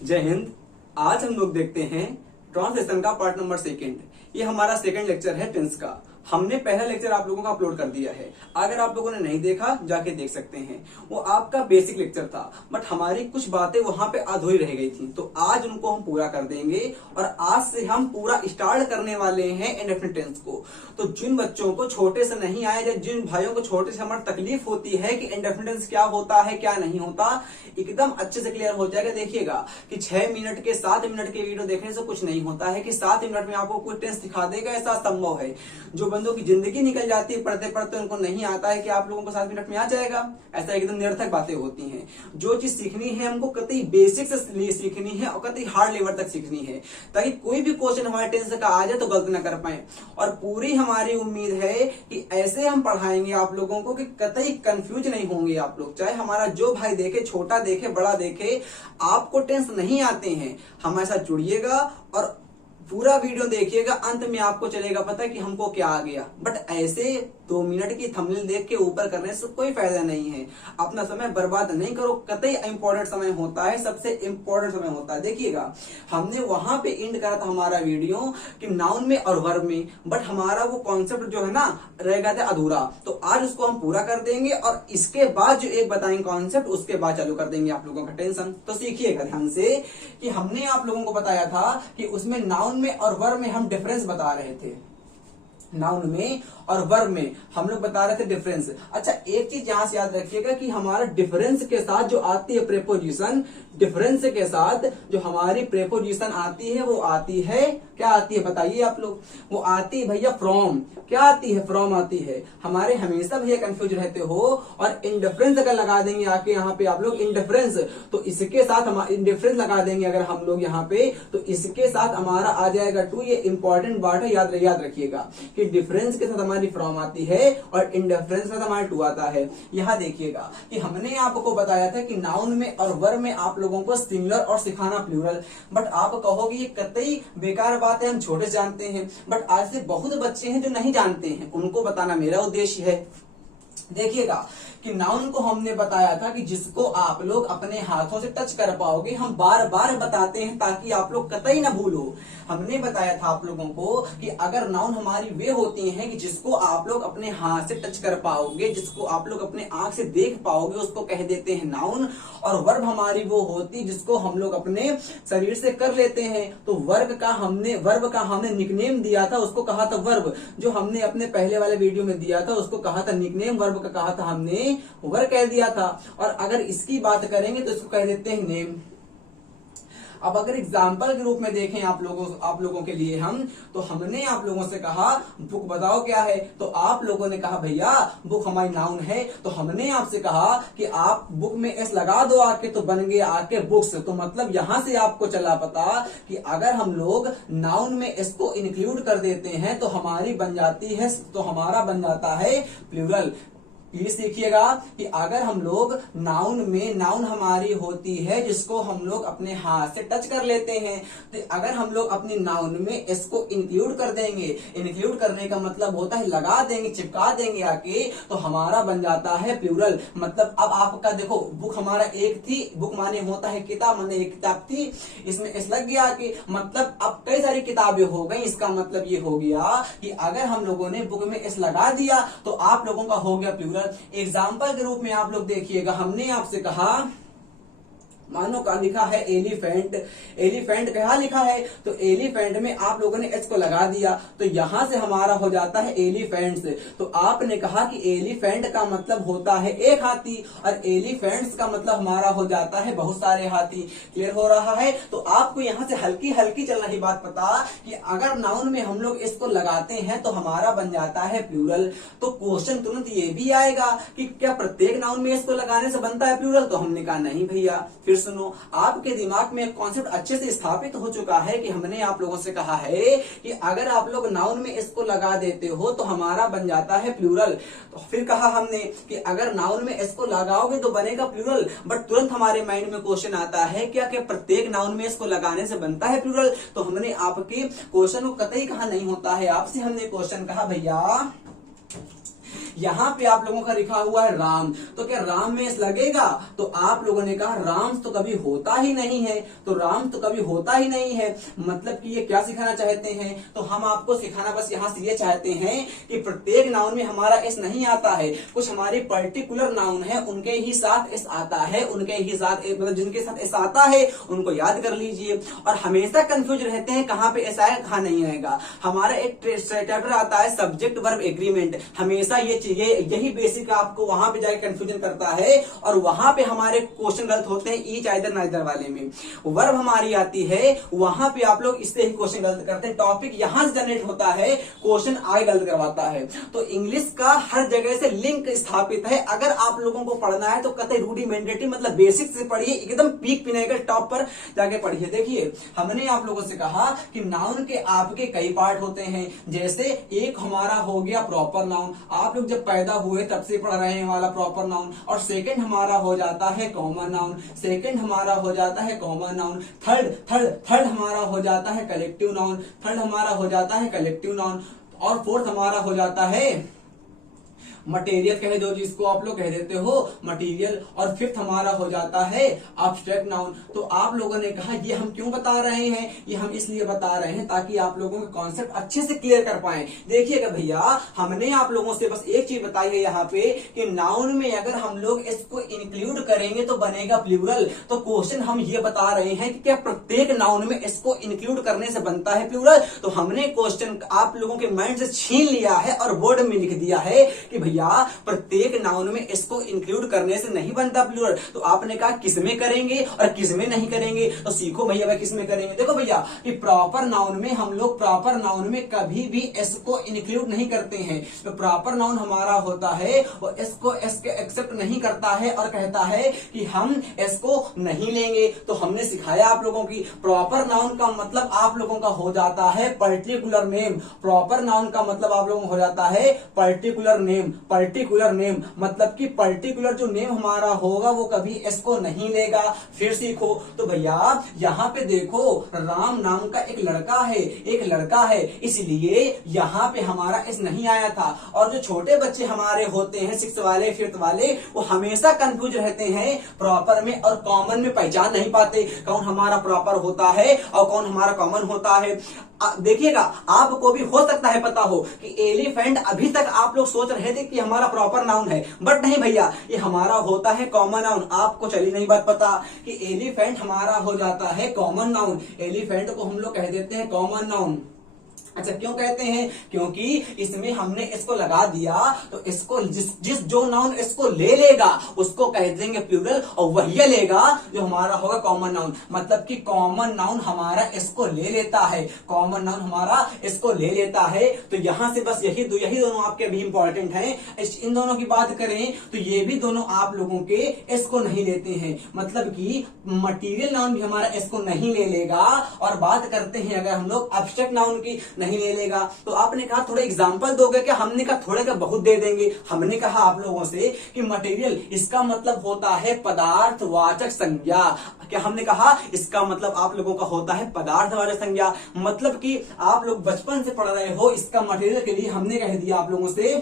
जय हिंद। आज हम लोग देखते हैं ट्रांसलेशन का पार्ट नंबर 2। ये हमारा सेकंड लेक्चर है टेंस का। हमने पहला लेक्चर आप लोगों का अपलोड कर दिया है। अगर आप लोगों ने नहीं देखा जाके देख सकते हैं। वो आपका बेसिक लेक्चर था, बट हमारी कुछ बातें वहां पे अधूरी रह गई थी, तो आज उनको हम पूरा कर देंगे। और आज से हम पूरा स्टार्ट करने वाले हैं इंडेफिनिट टेंस को। तो जिन बच्चों को छोटे से नहीं आए या जिन भाइयों को छोटे से हमारी तकलीफ होती है कि इंडेफिनिट टेंस क्या होता है क्या नहीं होता, एकदम अच्छे से क्लियर हो जाएगा। देखिएगा कि 6 मिनट के 7 मिनट के वीडियो देखने से कुछ नहीं होता है कि 7 मिनट में आपको कोई टेंस दिखा देगा, ऐसा संभव है। जो बंदों की जिंदगी निकल जाती है पढ़ते पढ़ते, उनको नहीं आता है कि आप लोगों को 7 मिनट में आ जाएगा, ऐसा एकदम निरर्थक बातें होती हैं। जो चीज सीखनी है हमको कतई बेसिक से सीखनी है और कतई हार्ड लेवल तक सीखनी है, ताकि कोई भी क्वेश्चन हमारे टेंस का आ जाए तो गलत ना कर पाए। और पूरी हमारी उम्मीद है कि ऐसे हम पढ़ाएंगे आप लोगों को कि कतई कंफ्यूज नहीं होंगे आप लोग। चाहे हमारा जो भाई देखे, छोटा देखे बड़ा देखे, आपको टेंस नहीं आते हैं, हमारे साथ जुड़िएगा और पूरा वीडियो देखिएगा। अंत में आपको चलेगा पता कि हमको क्या आ गया। बट ऐसे 2 मिनट की थंबनेल देख के ऊपर करने से कोई फायदा नहीं है। अपना समय बर्बाद नहीं करो, कतई इंपॉर्टेंट समय होता है, सबसे इंपॉर्टेंट समय होता है। देखिएगा हमने वहां पे एंड करा था हमारा वीडियो कि नाउन में और वर्ब में, बट हमारा वो कॉन्सेप्ट जो है ना रह गया था अधूरा। तो आज उसको हम पूरा कर देंगे और इसके बाद जो एक बताएंगे कॉन्सेप्ट, उसके बाद चालू कर देंगे आप लोगों का टेंशन। तो सीखिएगा ध्यान से कि हमने आप लोगों को बताया था कि उसमें नाउन में और वर्ब में हम डिफरेंस बता रहे थे। नाउन में और वर्ब में हम लोग बता रहे थे डिफरेंस। अच्छा, एक चीज यहां से याद रखिएगा कि हमारा डिफरेंस के साथ जो आती है प्रेपोजिशन, डिफरेंस के साथ जो हमारी प्रेपोजिशन आती है वो आती है, क्या आती है बताइए आप लोग? वो आती है भैया फ्रॉम। क्या आती है? फ्रॉम आती है। हमारे हमेशा भैया कंफ्यूज रहते हो। और इंडिफरेंस अगर लगा देंगे आके यहाँ पे आप लोग इंडिफरेंस, तो इसके साथ हम इंडिफरेंस लगा देंगे अगर हम लोग यहाँ पे, तो इसके साथ हमारा आ जाएगा टू। ये इंपॉर्टेंट बात है, याद रखिएगा कि डिफरेंस के साथ हमारी फ्रॉम आती है और इंडिफरेंस के साथ हमारा टू आता है। यहाँ देखिएगा कि हमने आपको बताया था कि नाउन में और वर्ब में आप लोगों को सिंगुलर और सिखाना प्लूरल। बट आप कहोगे ये कतई बेकार बात है, हम छोटे जानते हैं। बट आज से बहुत बच्चे हैं जो नहीं जानते हैं, उनको बताना मेरा उद्देश्य है। देखिएगा कि नाउन को हमने बताया था कि जिसको आप लोग अपने हाथों से टच कर पाओगे। हम बार बार बताते हैं ताकि आप लोग कतई ना भूलो। हमने बताया था आप लोगों को कि अगर नाउन हमारी वे होती हैं कि जिसको आप लोग अपने हाथ से टच कर पाओगे, जिसको आप लोग अपने आंख से देख पाओगे, उसको कह देते हैं नाउन। और वर्ब हमारी वो होती जिसको हम लोग अपने शरीर से कर लेते हैं। तो वर्ब का हमने निकनेम दिया था, उसको कहा था वर्ब। जो हमने अपने पहले वाले वीडियो में दिया था उसको कहा था निकनेम, वर्ब का कहा था हमने वर्ब कह दिया था। और अगर इसकी बात करेंगे तो इसको कह देते हैं नेम। अब अगर एग्जाम्पल के रूप में देखें आप लोगों के लिए हम, तो हमने आप लोगों से कहा बुक बताओ क्या है, तो आप लोगों ने कहा भैया बुक हमारी नाउन है। तो हमने आपसे कहा कि आप बुक में एस लगा दो आके, तो बन गए आके बुक्स। तो मतलब यहां से आपको चला पता कि अगर हम लोग नाउन में एस को इंक्लूड कर देते हैं तो हमारी बन जाती है, तो हमारा बन जाता है प्लूरल। प्लीज देखिएगा कि अगर हम लोग नाउन हमारी होती है जिसको हम लोग अपने हाथ से टच कर लेते हैं, तो अगर हम लोग अपनी नाउन में इसको इंक्लूड कर देंगे, इंक्लूड करने का मतलब होता है लगा देंगे, चिपका देंगे आके, तो हमारा बन जाता है प्लूरल। मतलब अब आपका देखो बुक हमारा एक थी, बुक माने होता है किताब, माने एक किताब थी, इसमें इस लग गया कि मतलब अब कई सारी किताबें हो गई। इसका मतलब ये हो गया कि अगर हम लोगों ने बुक में इस लगा दिया तो आप लोगों का हो गया प्लूरल। एग्जाम्पल के रूप में आप लोग देखिएगा, हमने आपसे कहा मानो का लिखा है एलिफेंट। एलिफेंट क्या लिखा है, तो एलिफेंट में आप लोगों ने एच को लगा दिया, तो यहां से हमारा हो जाता है एलिफेंट्स। तो आपने कहा कि एलिफेंट का मतलब होता है एक हाथी और एलिफेंट्स का मतलब हमारा हो जाता है बहुत सारे हाथी। क्लियर हो रहा है? तो आपको यहां से हल्की हल्की चल रही बात पता कि अगर नाउन में हम लोग इसको लगाते हैं तो हमारा बन जाता है प्लूरल। तो क्वेश्चन तुरंत ये भी आएगा कि क्या प्रत्येक नाउन में इसको लगाने से बनता है प्लूरल? तो हमने कहा नहीं भैया। फिर सुनो, आपके दिमाग में एक कॉन्सेप्ट अच्छे से स्थापित हो चुका है कि हमने आप लोगों से कहा है कि अगर आप लोग नाउन में इसको लगा देते हो तो हमारा बन जाता है प्लूरल। तो फिर कहा हमने कि अगर नाउन में इसको लगाओगे तो बनेगा प्लूरल। बट तुरंत हमारे माइंड में क्वेश्चन आता है क्या क्या प्रत्येक नाउन में इसको लगाने से बनता है प्लूरल? तो हमने आपके क्वेश्चन को कतई कहा नहीं होता है। आपसे हमने क्वेश्चन कहा भैया यहाँ पे आप लोगों का लिखा हुआ है राम, तो क्या राम में एस लगेगा? तो आप लोगों ने कहा राम तो कभी होता ही नहीं है, तो राम तो कभी होता ही नहीं है। मतलब कि ये क्या सिखाना चाहते हैं? तो हम आपको सिखाना बस यहाँ से ये चाहते हैं कि प्रत्येक नाउन में हमारा एस नहीं आता है, कुछ हमारे पर्टिकुलर नाउन है उनके ही साथ एस आता है, उनके ही साथ मतलब जिनके साथ एस आता है उनको याद कर लीजिए। और हमेशा कंफ्यूज रहते हैं कहाँ पे एस आएगा कहाँ नहीं आएगा। हमारा एक चैप्टर आता है सब्जेक्ट वर्ब एग्रीमेंट, हमेशा ये चाहिए, यही बेसिक आपको वहां पे जाकर कंफ्यूजन करता है और वहां पे हमारे क्वेश्चन गलत होते हैं ईच आइदर नाइदर वाले में। वर्ब हमारी आती है वहां पे आप लोग इससे ही क्वेश्चन गलत करते हैं, टॉपिक यहां से जनरेट होता है, क्वेश्चन आगे गलत करवाता है। तो इंग्लिश का हर जगह से लिंक स्थापित है। अगर आप लोगों को पढ़ना है तो कतई रूडिमेंटरी मतलब बेसिक से पढ़िए, एकदम पीक पिनेकल टॉप पर जाके पढ़िए। देखिए हमने आप लोगों से कहा कि नाउन के आपके कई पार्ट होते हैं, जैसे एक हमारा हो गया प्रॉपर नाउन, आप लोग जब पैदा हुए तब से पढ़ रहे हैं वाला प्रॉपर नाउन, और सेकंड हमारा हो जाता है कॉमन नाउन, सेकंड हमारा हो जाता है कॉमन नाउन, थर्ड हमारा हो जाता है कलेक्टिव नाउन, थर्ड हमारा हो जाता है कलेक्टिव नाउन, और फोर्थ हमारा हो जाता है मटेरियल कह दो जिसको आप लोग कह देते हो मटेरियल, और फिफ्थ हमारा हो जाता है एब्स्ट्रैक्ट नाउन। तो आप लोगों ने कहा ये हम क्यों बता रहे हैं? ये हम इसलिए बता रहे हैं ताकि आप लोगों के कॉन्सेप्ट अच्छे से क्लियर कर पाए। देखिएगा भैया हमने आप लोगों से बस एक चीज बताई है यहाँ पे कि नाउन में अगर हम लोग इसको इंक्लूड करेंगे तो बनेगा प्लूरल। तो क्वेश्चन हम ये बता रहे हैं कि क्या प्रत्येक नाउन में इसको इंक्लूड करने से बनता है प्लूरल? तो हमने क्वेश्चन आप लोगों के माइंड से छीन लिया है और बोर्ड में लिख दिया है कि भैया प्रत्येक नाउन में इसको इंक्लूड करने से नहीं बनता प्लूरल। तो आपने कहा किसमें करेंगे और किसमें नहीं करेंगे, तो सीखो भैया भाई किसमें करेंगे। देखो भैया कि प्रॉपर नाउन में हम लोग प्रॉपर नाउन में कभी भी इसको इंक्लूड नहीं करते हैं। तो प्रॉपर नाउन हमारा होता है वो इसको एक्सेप्ट नहीं करता है और कहता है कि हम इसको नहीं लेंगे। तो हमने सिखाया आप लोगों की प्रॉपर नाउन का मतलब आप लोगों का हो जाता है पर्टिकुलर नेम। प्रॉपर नाउन का मतलब आप लोगों को हो जाता है पर्टिकुलर नेम। पर्टिकुलर नेम मतलब कि पर्टिकुलर जो नेम हमारा होगा वो कभी इसको नहीं लेगा। फिर सीखो तो भैया यहाँ पे देखो राम नाम का एक लड़का है, इसलिए यहाँ पे इसमें हमारा एस नहीं आया था। और जो छोटे बच्चे हमारे होते हैं 6th वाले 5th वाले, वो हमेशा कंफ्यूज रहते हैं प्रॉपर में और कॉमन में, पहचान नहीं पाते कौन हमारा प्रॉपर होता है और कौन हमारा कॉमन होता है। देखिएगा आपको भी हो सकता है पता हो कि एलिफेंट अभी तक आप लोग सोच रहे थे कि हमारा प्रॉपर नाउन है, बट नहीं भैया ये हमारा होता है कॉमन नाउन। आपको चली नहीं बात पता कि एलिफेंट हमारा हो जाता है कॉमन नाउन। एलिफेंट को हम लोग कह देते हैं कॉमन नाउन। अच्छा क्यों कहते हैं? क्योंकि इसमें हमने इसको लगा दिया तो इसको जिस जो नाउन इसको ले लेगा उसको कह देंगे प्लूरल, और वही लेगा जो हमारा होगा कॉमन नाउन। मतलब कि कॉमन नाउन हमारा इसको ले लेता है, कॉमन नाउन हमारा इसको ले लेता है। तो यहां से बस यही दोनों आपके भी इंपॉर्टेंट हैं। इन दोनों की बात करें तो ये भी दोनों आप लोगों के इसको नहीं लेते हैं, मतलब कि मटीरियल नाउन भी हमारा इसको नहीं ले लेगा। और बात करते हैं अगर हम लोग एब्स्ट्रैक्ट नाउन की, नहीं ले लेगा। तो आपने कहा थोड़े एग्जांपल दोगे क्या? हमने कहा थोड़े का बहुत दे देंगे। हमने कहा आप लोगों से कि मटेरियल इसका मतलब होता है पदार्थवाचक संज्ञा। क्या हमने कहा? इसका मतलब आप लोगों का होता है पदार्थवाचक संज्ञा। मतलब कि आप लोग बचपन से पढ़ रहे हो, इसका मटेरियल के लिए हमने कह दिया आप लोगों से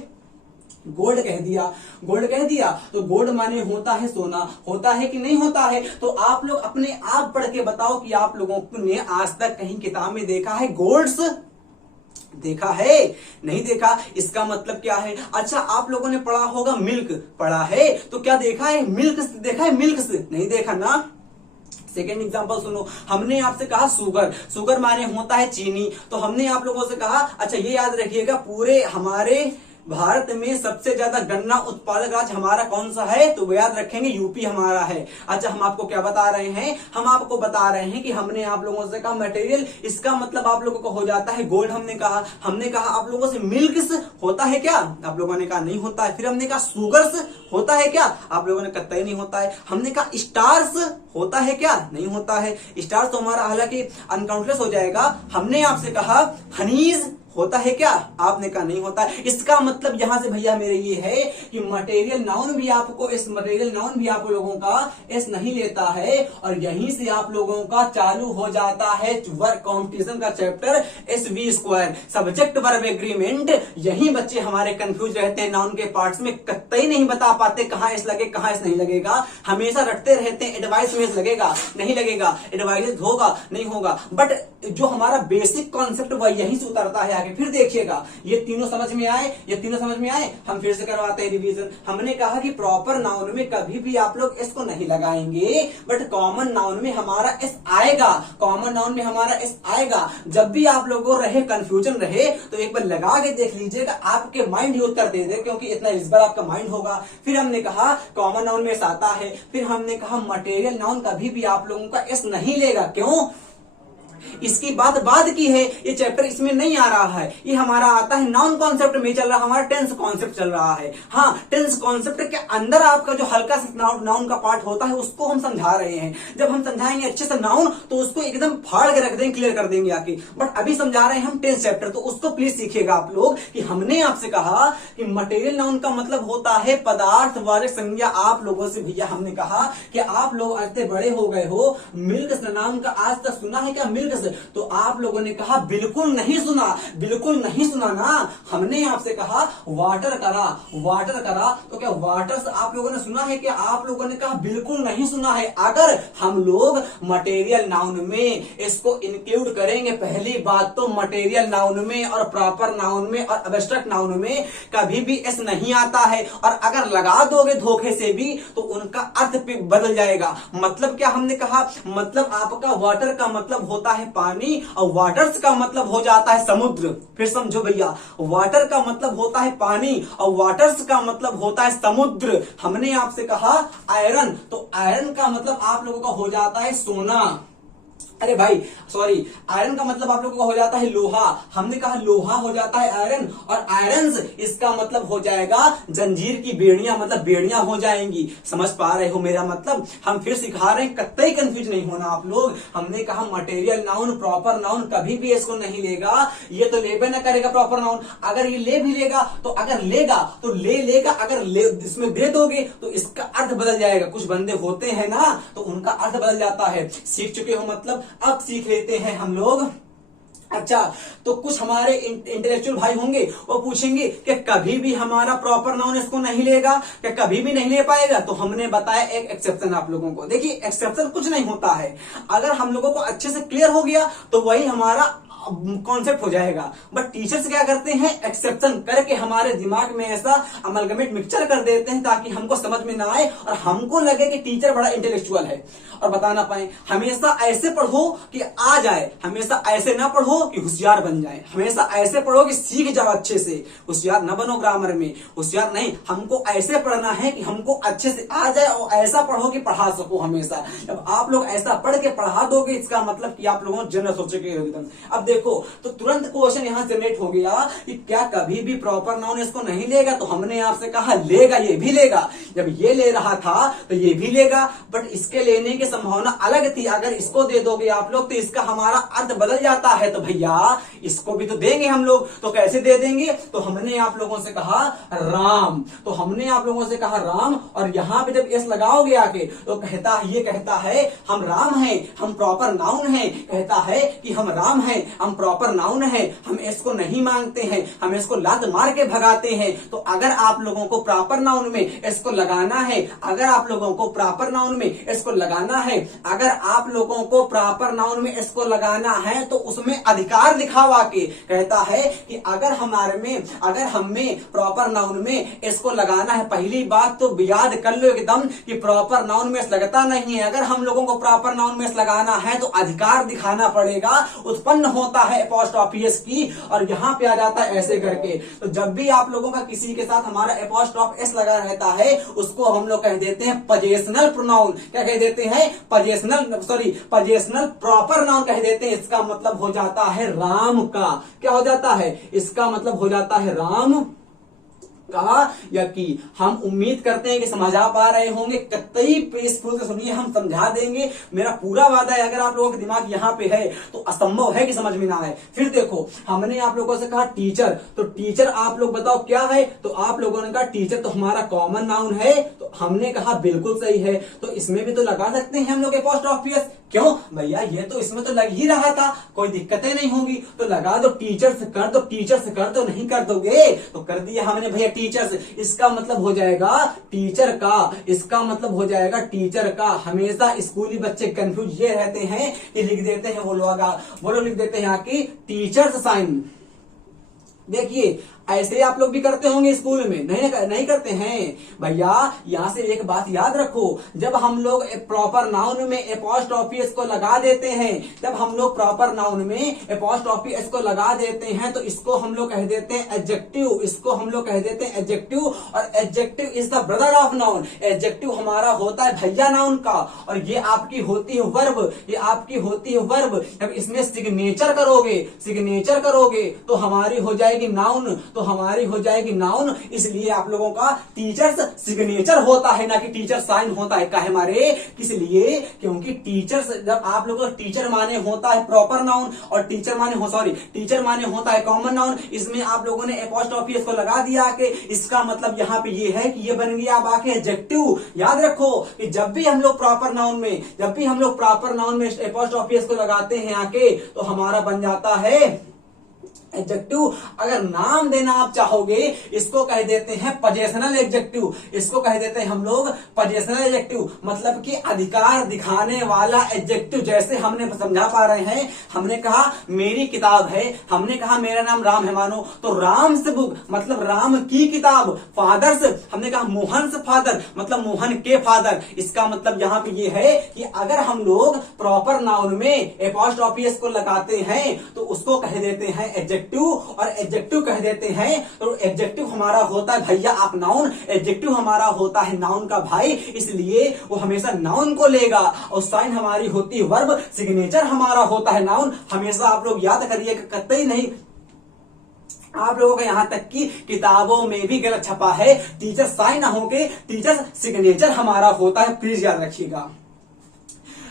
गोल्ड कह दिया। तो गोल्ड माने होता है सोना, होता है कि नहीं होता है? तो आप लोग अपने आप पढ़ के बताओ कि आप लोगों ने आज तक कहीं किताब में देखा है गोल्ड्स? देखा है? नहीं देखा। इसका मतलब क्या है? अच्छा आप लोगों ने पढ़ा होगा मिल्क, पढ़ा है? तो क्या देखा है? मिल्क देखा है? मिल्क नहीं देखा ना। सेकेंड एग्जांपल सुनो, हमने आपसे कहा सुगर माने होता है चीनी। तो हमने आप लोगों से कहा, अच्छा ये याद रखिएगा पूरे हमारे भारत में सबसे ज्यादा गन्ना उत्पादक राज्य हमारा कौन सा है? तो वो याद रखेंगे यूपी हमारा है। अच्छा हम आपको क्या बता रहे हैं? हम आपको बता रहे हैं कि हमने आप लोगों से कहा मटेरियल, इसका मतलब आप लोगों को हो जाता है गोल्ड। हमने कहा आप लोगों से मिल्क्स होता है क्या? आप लोगों ने कहा नहीं होता है। फिर हमने कहा सुगर्स होता है क्या? आप लोगों ने कतई नहीं होता है। हमने कहा स्टार्स होता है क्या? नहीं होता है। स्टार्स तो हमारा हालांकि अनकाउंटलेस हो जाएगा। हमने आपसे कहा हनीज होता है क्या? आपने कहा नहीं होता है। इसका मतलब यहां से भैया मेरे ये है कि मटेरियल नाउन भी आपको लोगों का एस नहीं लेता है, और यहीं से आप लोगों का चालू हो जाता है वर्क कॉम्पिटिशन का chapter SV², subject verb agreement. यही बच्चे हमारे कंफ्यूज रहते हैं, नाउन के पार्ट्स में कतई नहीं बता पाते कहां एस लगे कहां एस नहीं लगेगा, हमेशा रटते रहते हैं एडवाइस में एस लगेगा नहीं लगेगा, एडवाइस होगा नहीं होगा, बट जो हमारा बेसिक कॉन्सेप्ट वह यहीं से उतरता है आगे। फिर देखिएगा ये तीनों समझ में आए, हम फिर से करवाते हैं रिवीजन। हमने कहा कि प्रॉपर नाउन में कभी भी आप लोग एस को नहीं लगाएंगे, बट कॉमन नाउन में हमारा एस आएगा। जब भी आप लोगों को रहे कंफ्यूजन रहे तो एक बार लगा के देख लीजिएगा, आपके माइंड ही उत्तर दे दे, क्योंकि इतना इस बार आपका माइंड होगा। फिर हमने कहा कॉमन नाउन में एस आता है, फिर हमने कहा मटेरियल नाउन कभी भी आप लोगों का एस नहीं लेगा। क्यों? इसकी बात बाद की है, ये चैप्टर इसमें नहीं आ रहा है, ये हमारा आता है नाउन कॉन्सेप्ट में चल रहा है, हमारा टेंस कॉन्सेप्ट चल रहा है। हाँ, टेंस कॉन्सेप्ट के अंदर आपका जो हल्का सा नाउन का पार्ट होता है उसको हम समझा रहे हैं। जब हम समझाएंगे अच्छे से नाउन तो उसको एकदम फाड़ के रख देंगे, क्लियर कर देंगे आके। बट अभी समझा रहे हैं हम टेंस चैप्टर, तो उसको प्लीज सीखिएगा आप लोग कि हमने आपसे कहा कि मटेरियल नाउन का मतलब होता है पदार्थ वाचक संज्ञा। आप लोगों से भैया हमने कहा कि आप लोग इतने बड़े हो गए हो, मिल्क नाम का आज तक सुना है क्या? मिल्क, तो आप लोगों ने कहा बिल्कुल नहीं सुना ना। हमने आपसे कहा वाटर करा, तो क्या वाटर आप लोगों ने सुना है क्या? आप लोगों ने कहा बिल्कुल नहीं सुना है। अगर हम लोग मटेरियल नाउन में इसको इंक्लूड करेंगे, पहली बात तो मटेरियल नाउन में और प्रॉपर नाउन में और एब्स्ट्रैक्ट नाउन में कभी भी एस नहीं आता है, और अगर लगा दोगे धोखे से भी तो उनका अर्थ बदल जाएगा। मतलब क्या हमने कहा? मतलब आपका वाटर का मतलब होता है पानी, और वाटर्स का मतलब हो जाता है समुद्र। फिर समझो भैया, वाटर का मतलब होता है पानी और वाटर्स का मतलब होता है समुद्र। हमने आपसे कहा आयरन, तो आयरन का मतलब आप लोगों का हो जाता है सोना। अरे भाई सॉरी, आयरन का मतलब आप लोगों का हो जाता है लोहा। हमने कहा लोहा हो जाता है आयरन, और आयरन इसका मतलब हो जाएगा जंजीर की बेड़ियां, मतलब बेड़ियां हो जाएंगी। समझ पा रहे हो मेरा मतलब? हम फिर सिखा रहे हैं, कतई कंफ्यूज नहीं होना आप लोग। हमने कहा मटेरियल नाउन प्रॉपर नाउन कभी भी इसको नहीं लेगा, ये तो लेबे ना करेगा प्रॉपर नाउन। अगर ये ले भी लेगा तो अगर लेगा तो ले लेगा, अगर ले इसमें दे दोगे तो इसका अर्थ बदल जाएगा। कुछ बंदे होते हैं ना तो उनका अर्थ बदल जाता है। सीख चुके हो मतलब? अब सीख लेते हैं हम लोग। अच्छा, तो कुछ हमारे इंटेलेक्चुअल भाई होंगे वो पूछेंगे कि कभी भी हमारा प्रॉपर नाउन इसको नहीं लेगा क्या? कभी भी नहीं ले पाएगा? तो हमने बताया एक एक्सेप्शन आप लोगों को। देखिए एक्सेप्शन कुछ नहीं होता है, अगर हम लोगों को अच्छे से क्लियर हो गया तो वही हमारा कॉन्सेप्ट हो जाएगा। बट टीचर्स क्या करते हैं? एक्सेप्शन करके हमारे दिमाग में ऐसा अमलगमेट मिक्सचर कर देते हैं ताकि हमको समझ में ना आए और हमको लगे कि टीचर बड़ा इंटेलेक्चुअल है और बता ना पाए। हमेशा ऐसे पढ़ो कि आ जाए, हमेशा ऐसे ना पढ़ो कि होशियार बन जाए, हमेशा ऐसे पढ़ो कि सीख जाओ अच्छे से। होशियार ना बनो ग्रामर में, होशियार नहीं, हमको ऐसे पढ़ना है कि हमको अच्छे से आ जाए और ऐसा पढ़ो कि पढ़ा सको हमेशा। जब आप लोग ऐसा पढ़ के पढ़ा दोगे इसका मतलब कि आप लोगों जनरल सोचे के एकदम। अब देखो तो तुरंत क्वेश्चन यहां जनरेट हो गया कि क्या कभी भी प्रॉपर नाउन इसको नहीं लेगा? तो हमने आपसे कहा लेगा, ये भी लेगा। जब ये ले रहा था तो ये भी लेगा, बट इसके लेने की संभावना अलग थी। अगर इसको दे दोगे आप लोग तो इसका हमारा अर्थ बदल जाता है, तो भैया इसको भी तो देंगे हम लोग। तो कैसे दे देंगे? तो हमने आप लोगों से कहा राम, तो हमने आप लोगों से कहा राम, और यहां पे जब एस लगाओगे आके तो ये कहता है हम राम हैं, हम प्रॉपर नाउन हैं। कहता है कि हम राम हैं, हम प्रॉपर नाउन है, हम इसको नहीं मांगते हैं, हम इसको लात मार के भगाते हैं। तो अगर आप लोगों को प्रॉपर नाउन में इसको लगाना है, अगर आप लोगों को प्रॉपर नाउन में इसको लगाना है, अगर आप लोगों को प्रॉपर नाउन में इसको लगाना है तो उसमें अधिकार दिखावा के कहता है कि अगर हमें प्रॉपर नाउन में इसको लगाना है, पहली बात तो याद कर लो एकदम कि प्रॉपर नाउन में लगता नहीं है। अगर हम लोगों को प्रॉपर नाउन में लगाना है तो अधिकार दिखाना पड़ेगा, उत्पन्न होता है एपोस्ट्रोफियस की, और यहां पे आ जाता है ऐसे करके। तो जब भी आप लोगों का किसी के साथ हमारा एपोस्ट्रोफ एस लगा रहता है उसको हम लोग कह देते हैं पजेशनल प्रोनाउन। क्या कह देते हैं? पजेशनल प्रॉपर नाउन कह देते हैं। इसका मतलब हो जाता है राम का, क्या हो जाता है? इसका मतलब हो जाता है राम कहा या की। हम उम्मीद करते हैं कि समझ आ पा रहे होंगे। कतई पीसफुल से सुनिए, हम समझा देंगे। मेरा पूरा वादा है, अगर आप लोगों का दिमाग यहाँ पे है तो असंभव है कि समझ में ना आए। फिर देखो, हमने आप लोगों से कहा टीचर, तो टीचर आप लोग बताओ क्या है, तो आप लोगों ने कहा टीचर तो हमारा कॉमन नाउन है, तो हमने कहा बिल्कुल सही है। तो इसमें भी तो लगा सकते हैं हम लोग अपोस्ट्रोफियस। क्यों भैया, ये तो इसमें तो लग ही रहा था, कोई दिक्कतें नहीं होंगी, तो लगा दो। टीचर्स कर दो, टीचर्स कर दो, नहीं कर दोगे तो कर दिया हमने भैया टीचर्स। इसका मतलब हो जाएगा टीचर का, इसका मतलब हो जाएगा टीचर का। हमेशा स्कूली बच्चे कंफ्यूज ये रहते हैं कि लिख देते हैं वो लोग लिख देते हैं यहाँ की टीचर्स साइन। देखिए ऐसे ही आप लोग भी करते होंगे स्कूल में, नहीं करते हैं भैया। यहां से एक बात याद रखो, जब हम लोग प्रॉपर नाउन में अपोस्ट्रोफी एस को लगा देते हैं, जब हम लोग प्रॉपर नाउन में अपोस्ट्रोफी एस को लगा देते हैं तो इसको हम लोग कह देते हैं एडजेक्टिव। इसको हम लोग कह देते हैं एडजेक्टिव, और adjective is the brother of noun. Adjective हमारा होता है भैया नाउन का, और ये आपकी होती है वर्ब, ये आपकी होती है वर्ब। जब इसमें सिग्नेचर करोगे तो हमारी हो जाएगी नाउन, तो हमारी हो जाएगी नाउन। इसलिए आप लोगों का टीचर्स सिग्नेचर होता है, ना कि टीचर साइन होता है। काहे मारे, इसलिए क्योंकि टीचर्स, जब आप लोगों का टीचर माने होता है प्रॉपर नाउन, और टीचर माने होता है कॉमन नाउन। इसमें आप लोगों ने अपोस्ट्रोफी एस को लगा दिया कि इसका मतलब यहाँ पे ये है कि ये बन गया बाकी एडजेक्टिव। याद रखो कि जब भी हम लोग प्रॉपर नाउन में अपोस्ट्रोफी एस को लगाते हैं आके, तो हमारा बन जाता है एडजेक्टिव। अगर नाम देना आप चाहोगे, इसको कह देते हैं पोजेशनल एडजेक्टिव। इसको कह देते हैं हम लोग पोजेशनल एडजेक्टिव, मतलब कि अधिकार दिखाने वाला एडजेक्टिव। जैसे हमने समझा पा रहे हैं, हमने कहा मेरी किताब है, हमने कहा मेरा नाम राम है मानो, तो राम्स बुक मतलब राम की किताब। फादर्स, हमने कहा मोहन्स फादर मतलब मोहन के फादर। इसका मतलब यहाँ पे ये है कि अगर हम लोग प्रॉपर नाउन में अपोस्ट्रोफी एस को लगाते हैं तो उसको कह देते हैं एडजेक्टिव, और एडजेक्टिव कह देते हैं तो एडजेक्टिव हमारा होता है भैया आप नाउन, एडजेक्टिव हमारा होता है नाउन का भाई, इसलिए वो हमेशा नाउन को लेगा। और साइन हमारी होती है वर्ब, सिग्नेचर हमारा होता है नाउन। हमेशा आप लोग याद करिएगा, कतई नहीं आप लोगों का यहां तक कि किताबों में भी गलत छपा है, टीचर साइन ना होके टीचर सिग्नेचर हमारा होता है। प्लीज याद रखिएगा।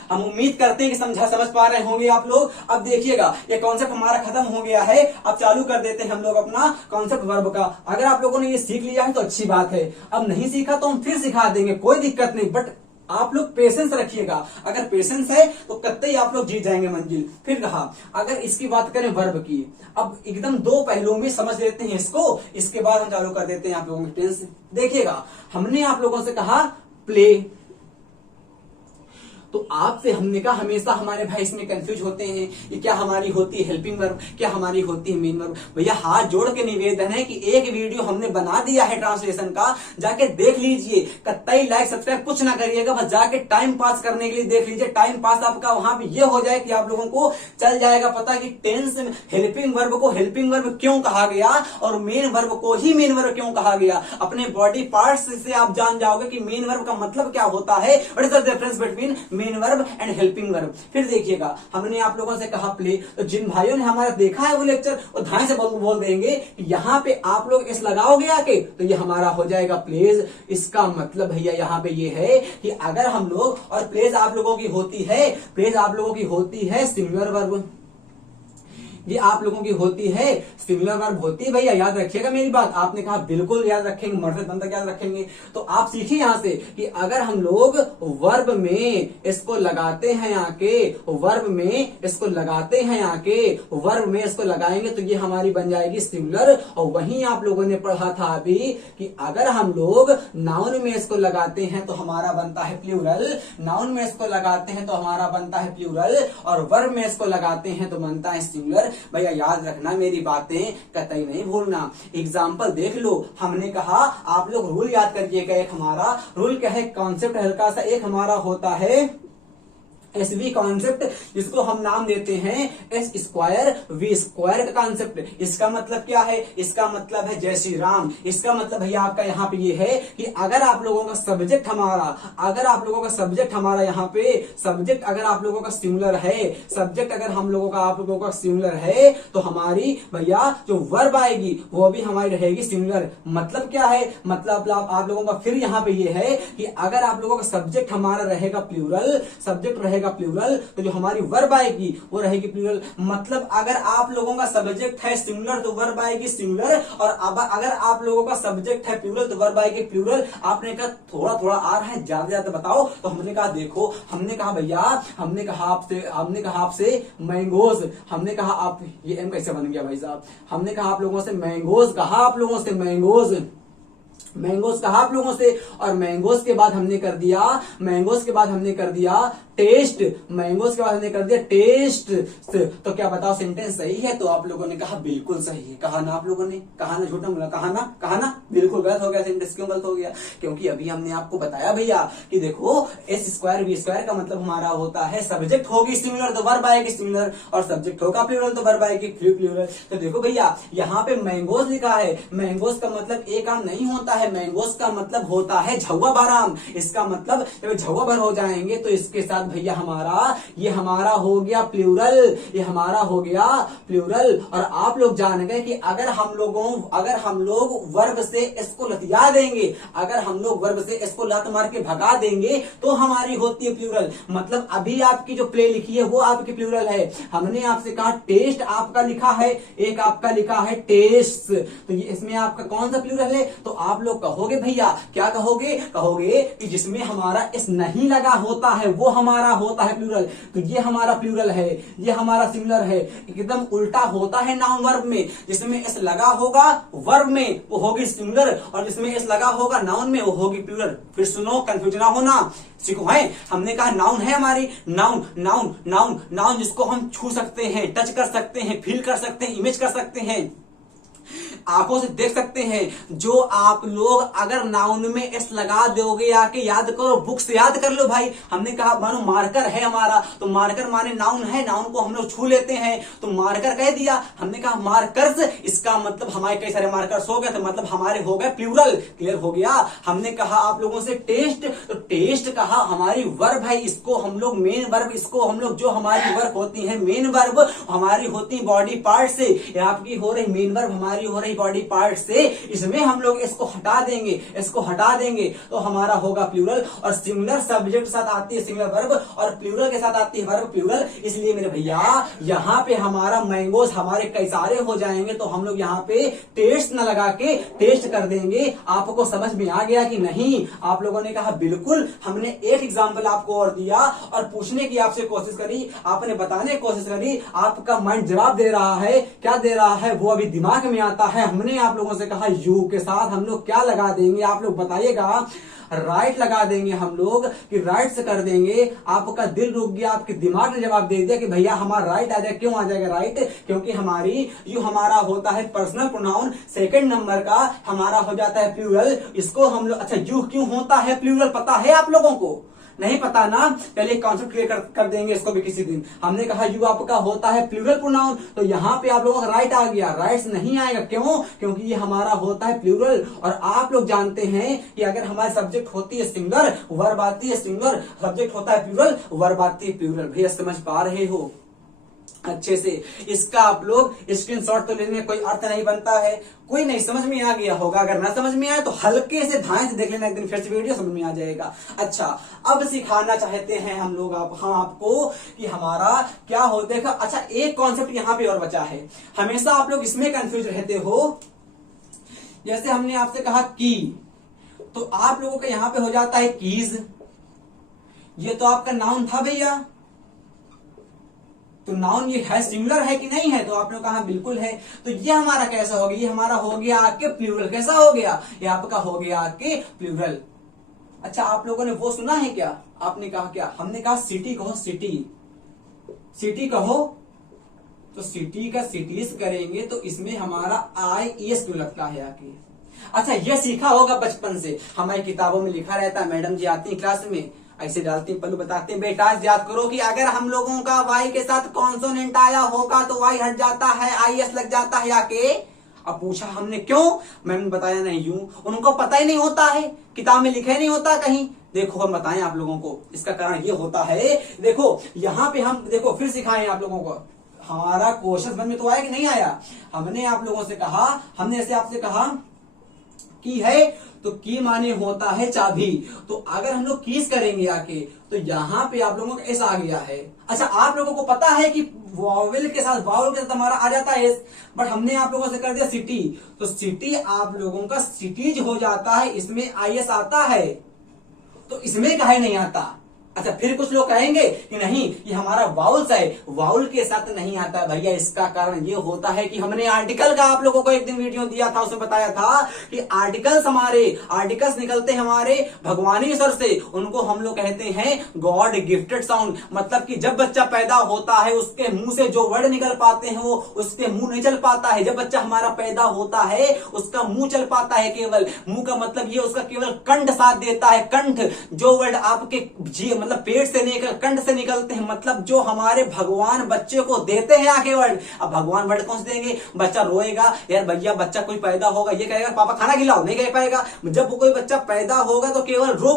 हम उम्मीद करते हैं कि समझ पा रहे होंगे आप लोग। अब देखिएगा, ये कॉन्सेप्ट हमारा खत्म हो गया है। अब चालू कर देते हैं हम लोग अपना कॉन्सेप्ट वर्ब का। अगर आप लोगों ने ये सीख लिया है तो अच्छी बात है, अब नहीं सीखा तो हम फिर सिखा देंगे, कोई दिक्कत नहीं। बट आप लोग पेशेंस रखिएगा, अगर पेशेंस है तो कतई आप लोग जीत जाएंगे मंजिल। फिर कहा, अगर इसकी बात करें वर्ब की, अब एकदम दो पहलुओं में समझ लेते हैं इसको, इसके बाद हम चालू कर देते हैं आप लोगों के टेंस। देखिएगा, हमने आप लोगों से कहा प्ले, तो आपसे हमने कहा हमेशा हमारे भाई इसमें कंफ्यूज होते हैं कि क्या हमारी होती है हेल्पिंग वर्ब, क्या हमारी होती है मेन वर्ब। भैया हाथ जोड़ के निवेदन है कि एक वीडियो हमने बना दिया है ट्रांसलेशन का, जाके देख लीजिए। कतई लाइक सब्सक्राइब कुछ ना करिएगा, बस जाके टाइम पास करने के लिए देख लीजिए। टाइम पास आपका वहां पे ये हो जाए कि आप लोगों को चल जाएगा पता कि टेंस में हेल्पिंग वर्ब को हेल्पिंग वर्ब क्यों कहा गया और मेन वर्ब को ही मेन वर्ब क्यों कहा गया। अपने बॉडी पार्ट्स से आप जान जाओगे कि मेन वर्ब का मतलब क्या होता है, what is the difference between main verb and helping verb. फिर देखिएगा, हमने आप लोगों से कहा प्ले, तो जिन भाइयों ने हमारा देखा है वो लेक्चर, वो ध्यान से बोल देंगे कि यहाँ पे आप लोग इस लगाओगे आके तो ये हमारा हो जाएगा प्लेज। इसका मतलब भैया यहाँ पे ये है कि अगर हम लोग, और प्लेज आप लोगों की होती है सिंगुलर वर्ब, ये आप लोगों की होती है सिंगुलर वर्ब होती है। भैया याद रखिएगा मेरी बात, आपने कहा बिल्कुल याद रखेंगे, मर्द तक याद रखेंगे। तो आप सीखिए यहां से कि अगर हम लोग वर्ब में इसको लगाते हैं आके, वर्ब में इसको लगाते हैं आके, वर्ब में इसको लगाएंगे तो ये हमारी बन जाएगी सिंगुलर। और वहीं आप लोगों ने पढ़ा था अभी कि अगर हम लोग नाउन में इसको लगाते हैं तो हमारा बनता है प्लूरल, नाउन में इसको लगाते हैं तो हमारा बनता है प्लूरल, और वर्ब में इसको लगाते हैं तो बनता है सिंगुलर। भैया याद रखना मेरी बातें, कतई नहीं भूलना। एग्जाम्पल देख लो, हमने कहा आप लोग रूल याद करिएगा। एक हमारा रूल क्या है, कॉन्सेप्ट हल्का सा, एक हमारा होता है एसवी कॉन्सेप्ट, जिसको हम नाम देते हैं एस स्क्वायर वी स्क्वायर का कॉन्सेप्ट। इसका मतलब क्या है? इसका मतलब है जय श्री राम। इसका मतलब भैया आपका यहाँ पे ये है कि अगर आप लोगों का सब्जेक्ट हमारा यहाँ पे सब्जेक्ट अगर आप लोगों का सिमिलर है, सब्जेक्ट अगर हम लोगों का आप लोगों का सिमिलर है, तो हमारी भैया जो वर्ब आएगी वो भी हमारी रहेगी सिमिलर। मतलब क्या है? मतलब आप लोगों का फिर यहाँ पे ये है कि अगर आप लोगों का सब्जेक्ट हमारा रहेगा प्लूरल, सब्जेक्ट रहेगा प्लूरल, तो जो हमारी वर्ब आएगी वो रहेगी प्लूरल। मतलब अगर आप लोगों का सब्जेक्ट है सिंगुलर तो वर्ब आएगी सिंगुलर, और अब अगर आप लोगों का सब्जेक्ट है प्लूरल तो वर्ब आएगी प्लूरल। आपने कहा थोड़ा थोड़ा आ रहा है, ज्यादा ज्यादा बताओ, तो हमने कहा देखो, हमने कहा भैया, हमने कहा आपसे मैंगोज, हमने कहा आप ये एम कैसे बन गया भाई साहब, हमने कहा आप लोगों से मैंगोज, कहा आप लोगों से मैंगोज कहा आप लोगों से, और मैंगोज के बाद हमने कर दिया टेस्ट, मैंगोज के बाद हमने कर दिया टेस्ट। तो क्या बताओ सेंटेंस सही है? तो आप लोगों ने कहा बिल्कुल सही है। कहा ना आप लोगों ने? कहा ना? झूठा बोला? कहा ना? बिल्कुल गलत हो गया सेंटेंस। क्यों गलत हो गया? क्योंकि अभी हमने आपको बताया भैया कि देखो एस स्क्वायर वी स्क्वायर का मतलब हमारा होता है सब्जेक्ट होगी सिमिलर तो वर्ब आएगी सिमिलर, और सब्जेक्ट होगा प्लूरल तो वर्ब आएगी प्लूरल। तो देखो भैया यहाँ पे मैंगोज लिखा है, मैंगोज का मतलब एक आम नहीं होता है, मैंगोज का मतलब होता है झौवा बाराम। इसका मतलब जब झौवा भर हो जाएंगे तो इसके साथ भैया ये हमारा हो गया प्लूरल, ये हमारा हो गया प्लूरल। और आप लोग जान गए कि अगर हम लोग वर्ब से इसको लतिया देंगे, अगर हम लोग वर्ब से इसको लत मार के भगा देंगे तो हमारी होती है प्लूरल। मतलब अभी आपकी जो प्ले लिखी है वो आपकी प्लूरल है। हमने आपसे कहा टेस्ट आपका लिखा है, एक आपका लिखा है टेस्ट, तो ये इसमें आपका कौन सा प्लूरल है? तो आप लोग कहोगे भैया, क्या कहोगे? कहोगे कि जिसमें हमारा इस नहीं लगा होता है वो हमारा होता है प्लूरल। तो ये हमारा प्लूरल है, ये हमारा सिमिलर है। एकदम उल्टा होता है नाउन वर्ब में, जिसमें इस लगा होगा वर्ब में वो होगी सिमिलर, और जिसमें इस लगा होगा नाउन में वो होगी प्लूरल। फिर सुनो, कंफ्यूज ना होना, सीखो है। हमने कहा नाउन है हमारी, नाउन जिसको हम छू सकते हैं, टच कर सकते हैं, फील कर सकते हैं, इमेज कर सकते हैं, आंखों से देख सकते हैं। जो आप लोग अगर नाउन में एस लगा दोगे, आके याद करो, बुक से याद कर लो भाई। हमने कहा मानो मार्कर है हमारा, तो मार्कर माने नाउन है, नाउन को हम लोग छू लेते हैं तो मार्कर कह दिया। हमने कहा मार्कर्स, इसका मतलब हमारे कई सारे मार्कर्स हो गए, तो मतलब हमारे हो गए प्लूरल। क्लियर हो गया? हमने कहा आप लोगों से टेस्ट, तो टेस्ट कहा हमारी वर्ब है, इसको हम लोग मेन वर्ब, इसको हम लोग जो हमारी वर्ब होती है मेन वर्ब हमारी होती बॉडी पार्ट से, आपकी हो रही मेन वर्ब हमारी हो रही बॉडी पार्ट से, इसमें हम लोग इसको हटा देंगे तो हमारा होगा प्लूरल। और सिंगुलर सब्जेक्ट के साथ आती है सिंगुलर वर्ब, और प्लूरल के साथ आती है वर्ब प्लूरल। इसलिए मेरे भैया यहाँ पे हमारा मैंगोज हमारे कई सारे हो जाएंगे, तो हम लोग यहाँ पे टेस्ट न लगा के टेस्ट कर देंगे। आपको समझ में आ गया कि नहीं? आप लोगों ने कहा बिल्कुल। हमने एक एग्जाम्पल आपको और दिया और पूछने की आपसे कोशिश करी, आपने बताने की कोशिश करी, आपका माइंड जवाब दे रहा है। क्या दे रहा है वो अभी दिमाग में आता है। हमने आप लोगों से कहा यू के साथ हम लोग क्या लगा देंगे, आप लोग बताइएगा। राइट लगा देंगे हम लोग, कि राइट से कर देंगे। आपका दिल रुक गया, आपके दिमाग ने जवाब दे दिया कि भैया हमारा राइट आ जाएगा। क्यों आ जाएगा राइट? क्योंकि हमारी यू हमारा होता है पर्सनल प्रोनाउन, सेकंड नंबर का हमारा हो जाता है प्लूरल। इसको हम लोग, अच्छा यू क्यों होता है प्लूरल पता है आप लोगों को? नहीं पता ना? पहले कॉन्सेप्ट क्लियर कर देंगे इसको भी किसी दिन। हमने कहा यू आपका होता है प्लूरल प्रोनाउन, तो यहाँ पे आप लोगों का राइट आ गया, राइट नहीं आएगा। क्यों? क्योंकि ये हमारा होता है प्लूरल। और आप लोग जानते हैं कि अगर हमारे सब्जेक्ट होती है सिंगुलर, वर्ब आती है सिंगुलर, सब्जेक्ट होता है प्लूरल, वर्ब आती है प्लूरल। भैया समझ पा रहे हो अच्छे से? इसका आप लोग स्क्रीनशॉट तो लेने में कोई अर्थ नहीं बनता है। कोई नहीं समझ में आ गया होगा, अगर ना समझ में आए तो हल्के से ध्यान से देख लेना, एक दिन फिर से वीडियो समझ में आ जाएगा। अच्छा, अब सिखाना चाहते हैं हम लोग हम आपको कि हमारा क्या हो। देखा, अच्छा एक कॉन्सेप्ट यहाँ पे और बचा है। हमेशा आप लोग इसमें कंफ्यूज रहते हो। जैसे हमने आपसे कहा की, तो आप लोगों का यहाँ पे हो जाता है कीज। ये तो आपका नाउन था भैया, तो नाउन ये है सिंगुलर है कि नहीं है? तो आप लोग कहा बिल्कुल है। तो ये हमारा कैसा हो गया? ये हमारा हो गया आपके प्लूरल। कैसा हो गया? ये आपका हो गया आपके प्लूरल। अच्छा, आप लोगों ने वो सुना है क्या? आपने कहा क्या? हमने कहा सिटी कहो, सिटी कहो, तो सिटी का सिटीज करेंगे तो इसमें हमारा IES क्यों लगता है आके? अच्छा, ये सीखा होगा बचपन से, हमारी किताबों में लिखा रहता है, मैडम जी आती है क्लास में, ऐसे डालते हैं पल्लू, बताते हैं बेटा याद करो कि अगर हम लोगों का वाई के साथ कॉन्सोनेंट आया होगा तो वाई हट जाता है, आईएस लग जाता है आके। अब पूछा हमने क्यों, मैंने बताया नहीं यूं, उनको पता ही नहीं होता है, किताब में लिखा ही नहीं होता कहीं। देखो हम बताएं आप लोगों को, इसका कारण ये होता है। देखो यहाँ पे हम देखो फिर सिखाएं आप लोगों को, हमारा क्वेश्चन समझ में तो आया कि नहीं आया। हमने आप लोगों से कहा, हमने ऐसे आपसे कहा की है तो की माने होता है चाबी, तो अगर हम लोग कीज करेंगे आके तो यहाँ पे आप लोगों का एस आ गया है। अच्छा आप लोगों को पता है कि वॉवेल के साथ वावल के साथ हमारा आ जाता है एस, बट हमने आप लोगों से कर दिया सिटी, तो सिटी आप लोगों का सिटीज हो जाता है, इसमें आईएस आता है, तो इसमें काहे नहीं आता। अच्छा फिर कुछ लोग कहेंगे कि नहीं ये हमारा वाउल्स है, वाउल के साथ नहीं आता है भैया। इसका कारण ये होता है कि हमने आर्टिकल का आप लोगों को एक दिन वीडियो दिया था, उसमें बताया था कि आर्टिकल्स निकलते हैं हमारे भगवानी स्वर से, उनको हम लोग कहते हैं गॉड गिफ्टेड साउंड। मतलब कि जब बच्चा पैदा होता है उसके मुंह से जो वर्ड निकल पाते हैं वो उसके मुंह नहीं चल पाता है। जब बच्चा हमारा पैदा होता है उसका मुंह चल पाता है, केवल मुंह का मतलब ये उसका केवल कंठ साथ देता है। कंठ जो वर्ड आपके जी मतलब पेट से निकल कंठ से निकलते हैं, मतलब जो हमारे भगवान बच्चे को देते हैं आके वर्ड। अब भगवान वर्ड कौन से देंगे, बच्चा रोएगा यार भैया, बच्चा कोई पैदा होगा ये कहेगा पापा खाना खिलाओ, नहीं कह पाएगा। जब कोई बच्चा पैदा होगा तो केवल रो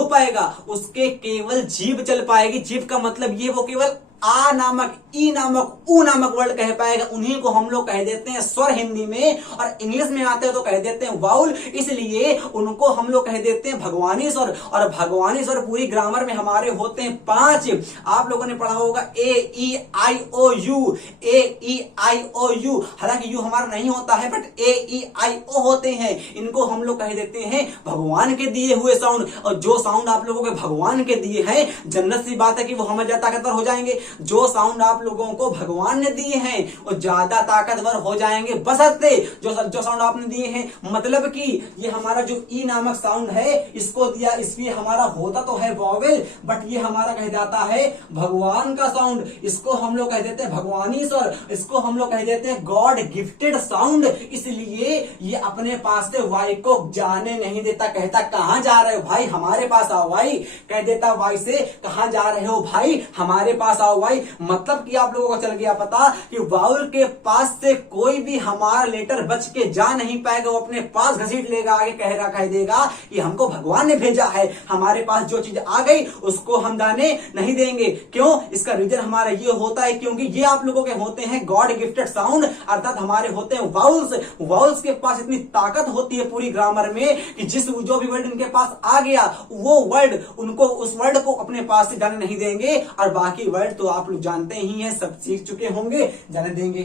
पाएगा, उसके केवल जीभ चल पाएगी। जीभ का मतलब ये वो केवल आ नामक, ई नामक, ऊ नामक वर्ड कह पाएगा। उन्हीं को हम लोग कह देते हैं स्वर हिंदी में, और इंग्लिश में आते हैं तो कह देते हैं वाउल। इसलिए उनको हम लोग कह देते हैं भगवानी स्वर। और भगवानी स्वर पूरी ग्रामर में हमारे होते हैं 5। आप लोगों ने पढ़ा होगा A E I O U, A E I O U. हालांकि यू हमारा नहीं होता है, बट ए ई आई ओ होते हैं। इनको हम लोग कह देते हैं भगवान के दिए हुए साउंड। और जो साउंड आप लोगों के भगवान के दिए हैं, जन्नत सी बात है कि वो हमें ज्यादा ताकतवर हो जाएंगे। जो साउंड आप लोगों को भगवान ने दिए हैं वो ज्यादा ताकतवर हो जाएंगे, बशर्ते जो साउंड आपने दिए हैं। मतलब कि ये हमारा जो ई नामक साउंड है इसको दिया, इसलिए हमारा होता तो है वॉवेल, बट ये हमारा कह जाता है भगवान का साउंड। इसको हम लोग कह देते हैं भगवानी स्वर, इसको हम लोग कह देते हैं गॉड गिफ्टेड साउंड। इसलिए ये अपने पास से वाई को जाने नहीं देता, कहता कहां जा रहे हो भाई, हमारे पास आओ भाई। कह देता वाई से कहां जा रहे हो भाई, हमारे पास आओ भाई। मतलब कि आप लोगों को चल गया पता कि वाउल के पास से कोई भी हमारा लेटर बच के जा नहीं पाएगा, वो अपने पास घसीट लेगा, आगे कह देगा कि हमको भगवान ने भेजा है, हमारे पास जो चीज आ गई उसको हम जाने नहीं देंगे। क्यों, इसका रीजन हमारा ये होता है क्योंकि ये आप लोगों के होते हैं गॉड गिफ्टेड साउंड, अर्थात हमारे होते हैं वाउल्स। वाउल्स के पास इतनी ताकत होती है पूरी ग्रामर में कि जो भी वर्ड इनके पास आ गया वो वर्ड उनको उस वर्ड को अपने पास से जाने नहीं देंगे, और बाकी वर्ड तो आप लोग जानते ही हैं, सब सीख चुके होंगे, जाने देंगे।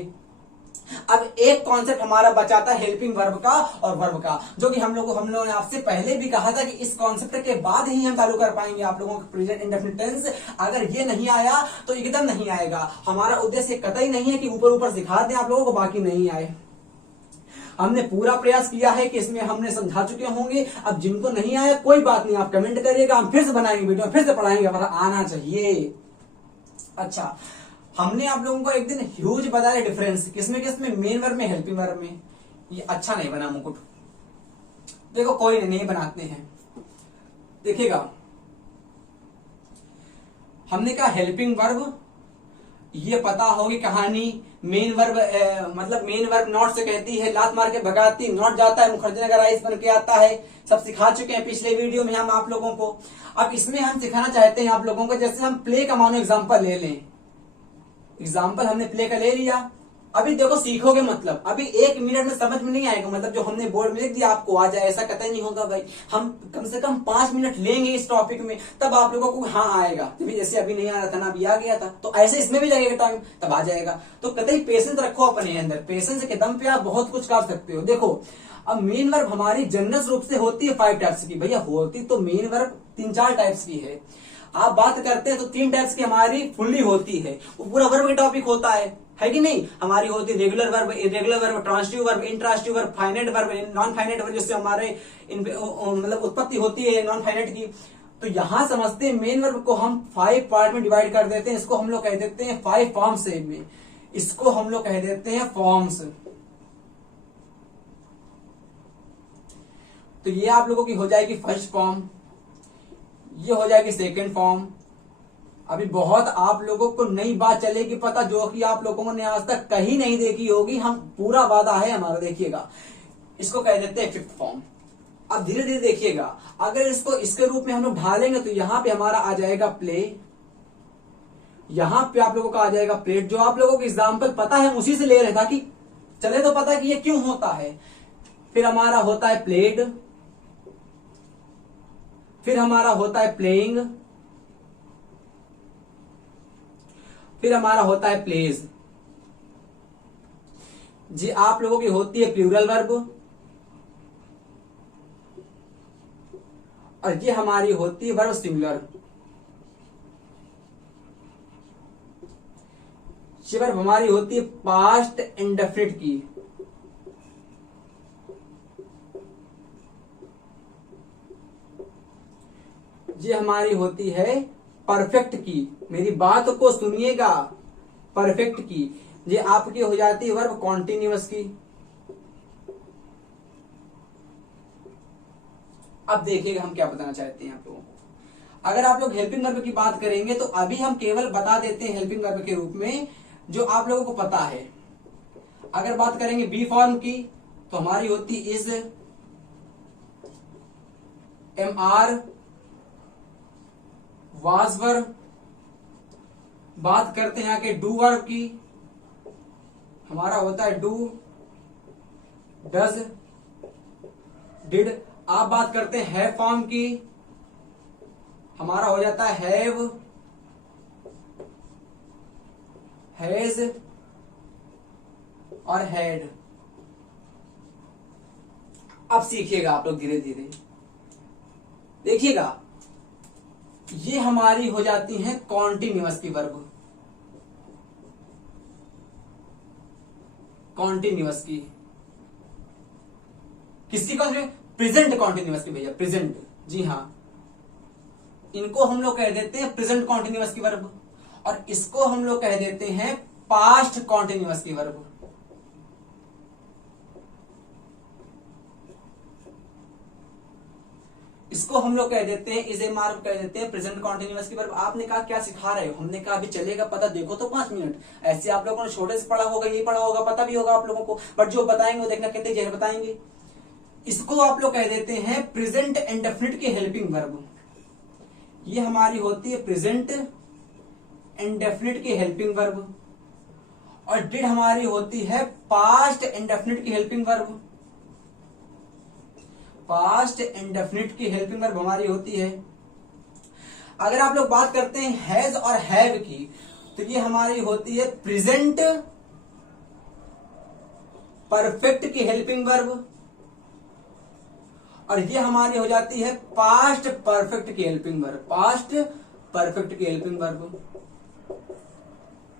अब एक कॉन्सेप्ट हमारा बचा था हेल्पिंग वर्ब का और वर्ब का, जो कि हम लोगों ने आपसे पहले भी कहा था कि इस कॉन्सेप्ट के बाद ही हम चालू कर पाएंगे आप लोगों का प्रेजेंट इंडेफिनिट टेंस। अगर ये नहीं आया तो एकदम नहीं आएगा। हमारा उद्देश्य कतई नहीं है कि ऊपर सिखा दें आप लोगों को बाकी नहीं आए। हमने पूरा प्रयास किया है कि इसमें हमने समझा चुके होंगे। अब जिनको नहीं आया कोई बात नहीं, आप कमेंट करिएगा, हम फिर से बनाएंगे वीडियो, फिर से पढ़ाएंगे, हमारा आना चाहिए। अच्छा, हमने आप लोगों को एक दिन ह्यूज बताया डिफरेंस, किसमें मेन वर्ब में, हेल्पिंग वर्ब में। ये अच्छा नहीं बना मुकुट, देखो कोई नहीं बनाते हैं, देखिएगा हमने कहा हेल्पिंग वर्ब, ये पता होगी कहानी। मेन वर्ब मतलब मेन वर्ब नॉट से कहती है लात मार के भगाती, नॉट जाता है मुखर्जी नगर आइस बन के आता है, सब सिखा चुके हैं पिछले वीडियो में हम आप लोगों को। अब इसमें हम सिखाना चाहते हैं आप लोगों को, जैसे हम प्ले का मानो एग्जाम्पल ले लें। एग्जाम्पल हमने प्ले का ले लिया, अभी देखो सीखोगे, मतलब अभी 1 मिनट में समझ में नहीं आएगा, मतलब जो हमने बोर्ड में लिख दिया आपको आ जाए ऐसा कतई नहीं होगा भाई। हम कम से कम 5 मिनट लेंगे इस टॉपिक में, तब आप लोगों को हाँ आएगा। जैसे अभी नहीं आ रहा था ना, अभी आ गया था, तो ऐसे इसमें भी लगेगा टाइम, तब आ जाएगा। तो कतई पेशेंस रखो अपने अंदर, पेशेंस के दम पे आप बहुत कुछ कर सकते हो। देखो अब मेन वर्ब हमारी जनरल रूप से होती है 5 टाइप्स की, भैया होती तो मेन वर्ब 3-4 टाइप्स की है। आप बात करते हैं तो 3 टाइप्स की हमारी फुल्ली होती है, वो पूरा वर्ब का टॉपिक होता है कि नहीं। हमारी होती है regular verb, irregular verb, transitive verb, intransitive verb, finite verb, non finite verb, जिससे हमारे मतलब उत्पत्ति होती है नॉन फाइनाइट की। तो यहां समझते हैं मेन वर्ब को हम 5 पार्ट में डिवाइड कर देते हैं। इसको हम लोग कह देते हैं 5 फॉर्म्स में, इसको हम लोग कह देते हैं फॉर्म्स। तो ये आप लोगों की हो जाएगी फर्स्ट फॉर्म, ये हो जाएगी सेकेंड फॉर्म। अभी बहुत आप लोगों को नई बात चलेगी पता, जो कि आप लोगों ने आज तक कहीं नहीं देखी होगी, हम पूरा वादा है हमारा। देखिएगा, इसको कह देते हैं फिफ्थ फॉर्म। अब धीरे धीरे देखिएगा, अगर इसको इसके रूप में हम लोग ढालेंगे तो यहां पे हमारा आ जाएगा प्ले, यहां पे आप लोगों का आ जाएगा प्लेट। जो आप लोगों को एग्जाम्पल पता है उसी से ले रहे था कि चले तो पता कि ये क्यों होता है। फिर हमारा होता है प्लेड, फिर हमारा होता है प्लेइंग, फिर हमारा होता है प्लेज। जी आप लोगों की होती है प्लूरल वर्ब, और ये हमारी होती है वर्ब सिंगुलर। ये वर्ब हमारी होती है पास्ट इंडेफिनिट की। ये हमारी होती है परफेक्ट की। मेरी बात को सुनिएगा, परफेक्ट की। ये आपकी हो जाती है वर्ब कॉन्टिन्यूअस की। अब देखिएगा हम क्या बताना चाहते हैं आप लोगों को। अगर आप लोग हेल्पिंग वर्ब की बात करेंगे तो अभी हम केवल बता देते हैं हेल्पिंग वर्ब के रूप में जो आप लोगों को पता है। अगर बात करेंगे बी फॉर्म की तो हमारी होती is, am are, was verb. बात करते हैं आके डू वर्ब की, हमारा होता है डू, डज, डिड। आप बात करते हैं हैव फॉर्म की, हमारा हो जाता है हैव, हैज और हैड। अब सीखिएगा आप लोग धीरे धीरे, देखिएगा ये हमारी हो जाती हैं कॉन्टिन्यूअस की वर्ब, कॉन्टिन्यूअस की। किसकी बात करें? प्रेजेंट कॉन्टिन्यूअस की भैया, प्रेजेंट। जी हाँ, इनको हम लोग कह देते हैं प्रेजेंट कॉन्टिन्यूअस की वर्ब, और इसको हम लोग कह देते हैं पास्ट कॉन्टिन्यूअस की वर्ब। इसको हम लोग कह देते हैं, इज ए मार्क कह देते हैं प्रेजेंट कॉन्टिन्यूअस की वर्ब। आपने कहा क्या सिखा रहे हो? हमने कहा अभी चलेगा पता, देखो तो 5 मिनट। ऐसे आप लोगों ने छोटे से पढ़ा होगा, ये पढ़ा होगा, पता भी होगा आप लोगों को, बट जो बताएंगे वो देखना कितने जहर बताएंगे। इसको आप लोग कह देते हैं प्रेजेंट इंडेफिनिट की हेल्पिंग वर्ब। ये हमारी होती है प्रेजेंट इंडेफिनिट की हेल्पिंग वर्ब, और डिड हमारी होती है पास्ट इंडेफिनिट की हेल्पिंग वर्ब। पास्ट इंडेफिनिट की हेल्पिंग वर्ब हमारी होती है। अगर आप लोग बात करते हैं हैज और हैव की तो ये हमारी होती है प्रेजेंट परफेक्ट की हेल्पिंग वर्ब, और ये हमारी हो जाती है पास्ट परफेक्ट की हेल्पिंग वर्ब, पास्ट परफेक्ट की हेल्पिंग वर्ब।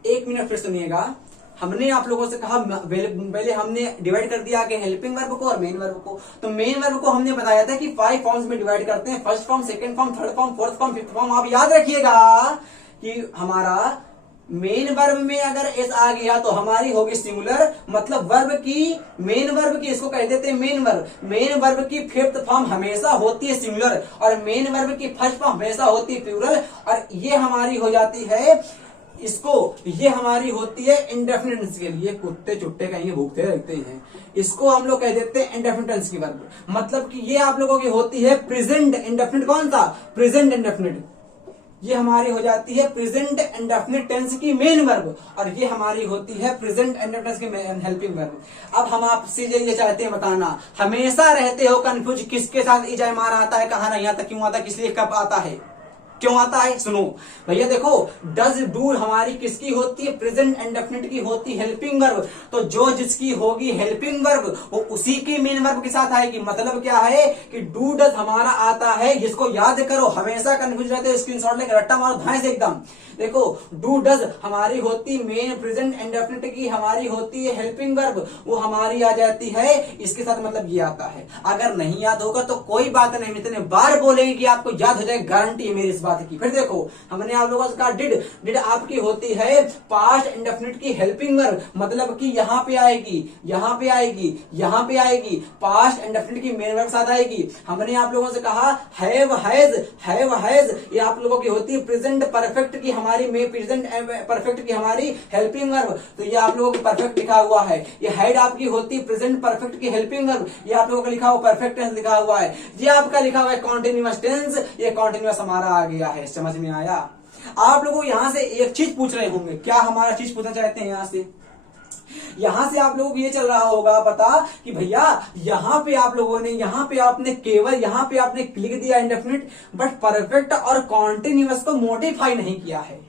1 मिनट फिर सुनिएगा। हमने आप लोगों से कहा पहले हमने डिवाइड कर दिया कि हेल्पिंग वर्ब को और मेन वर्ब को। तो मेन वर्ब को हमने बताया था कि 5 फॉर्म्स में डिवाइड करते हैं, first form, second form, third form, fourth form, fifth form. आप याद रखिएगा कि हमारा मेन वर्ब में अगर एस आ गया तो हमारी होगी सिंगुलर, मतलब वर्ब की, मेन वर्ब की, इसको कह देते हैं मेन वर्ब। मेन वर्ब की फिफ्थ फॉर्म हमेशा होती है सिंगुलर, और मेन वर्ब की फर्स्ट फॉर्म हमेशा होती है प्लूरल, और ये हमारी हो जाती है इसको, ये हमारी होती है इंडेफिनिट के लिए। कुत्ते चुट्टे कहीं भूखते रहते हैं, इसको हम लोग कह देते हैं इंडेफिनिट की वर्ब। मतलब कि ये आप लोगों की होती है प्रेजेंट इंडेफिनिट। कौन सा? Present indefinite. ये हमारी हो जाती है प्रेजेंट इंडेफिनिट टेंस की मेन वर्ब, और ये हमारी होती है प्रेजेंट इंडेफिनिट की हेल्पिंग वर्ब। अब हम आपसे ये चाहते हैं बताना, हमेशा रहते हो कंफ्यूज किसके साथ इज एम आर आता है, कहां नहीं आता, क्यों आता, किस लिए, कब आता है, क्यों आता है? सुनो भैया, देखो डज डू हमारी किसकी होती है? प्रेजेंट इंडेफिनिट की होती है हेल्पिंग वर्ब। तो जो जिसकी होगी हेल्पिंग वर्ब वो उसी की मेन वर्ब के साथ आएगी। मतलब क्या है कि डू डज हमारा आता है, जिसको याद करो, हमेशा कंफ्यूज रहते हो, स्क्रीनशॉट लेकर रट्टा मारो धाए से एकदम। देखो डू डज हमारी होती मेन प्रेजेंट इंडेफिनिट की, हमारी होती है हेल्पिंग वर्ब, वो हमारी आ जाती है इसके साथ, मतलब ये आता है। अगर नहीं याद होगा तो कोई बात नहीं, इतने बार बोलेंगे कि आपको याद हो जाए, गारंटी है मेरी इस बात बात की। फिर देखो हमने आप लोगों से कहा डिड आपकी होती है पास्ट इंडेफिनिट की हेल्पिंग वर्ब, मतलब कि यहाँ पे आएगी, यहाँ पे आएगी, यहाँ पे आएगी, पास्ट इंडेफिनिट की मेन वर्ब साथ आएगी। हमने आप लोगों से कहा हैव हैज ये आप लोगों की होती है प्रेजेंट परफेक्ट की हमारी प्रेजेंट परफेक्ट की हमारी हेल्पिंग वर्ब, तो ये आप लोगों को परफेक्ट लिखा हुआ है। ये हैड आपकी होती है प्रेजेंट परफेक्ट की हेल्पिंग वर्ब, ये आप लोगों का लिखा हुआ परफेक्ट टेंस लिखा हुआ है। ये आपका लिखा हुआ है कॉन्टिन्यूअस टेंस, ये कॉन्टिन्यूअस हमारा आ गया है। समझ में आया? आप लोगों यहां से एक चीज पूछ रहे होंगे, क्या हमारा चीज पूछना चाहते हैं यहां से आप लोगों को ये चल रहा होगा पता कि भैया यहाँ पे आप लोगों ने यहाँ पे आपने लिख दिया इंडेफिनिट, बट परफेक्ट और कॉन्टिन्यूअस को मॉडिफाई नहीं किया है।